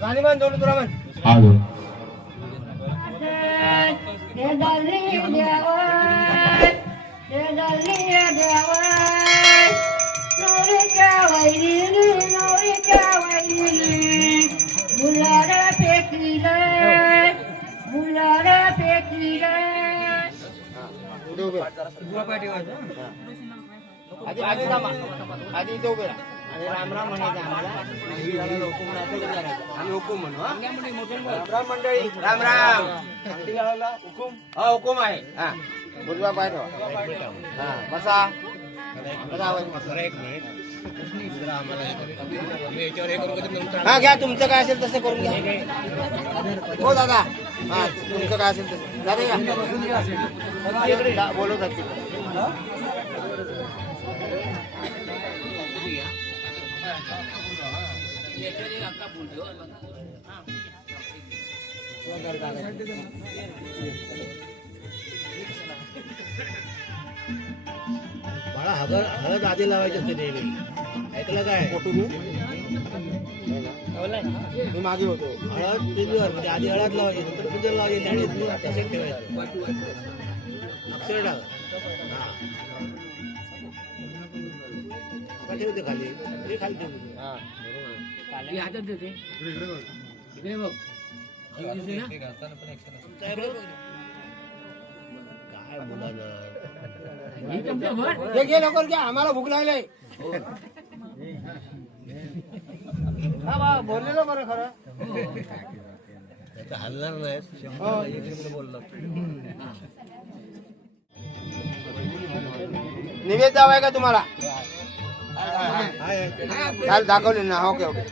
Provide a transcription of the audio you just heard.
गाणी मान जोडू तुला मन आधी तो गेला आणि राम राम म्हणायचं आम्हाला आम्ही हुकूम म्हणू राम मंडळी राम राम हुकूम हा हुकूम आहे हा बुजवा पाय ठेवा हा बसा हा घ्या तुमचं काय असेल तसं करून घ्या हो दादा हा तुमचं काय असेल तसं दादा या बोलत आहेत बाळा हळद आधी लावायची असते नेहमी ऐकलं काय मी मागे होतो हळद पिंजर म्हणजे आधी हळद लावायची नंतर पिंजर लावायची आणि तसंच ठेवायचं अक्षर टाक आता ठेवते खाली ते खाली ठेवते काय मुलांना घे लवकर घ्या आम्हाला भूक लागली हा बा बोललेलं बरं खरं हलणार नाही बोललो निवेद जावाय का तुम्हाला दाखवले ना ओके ओके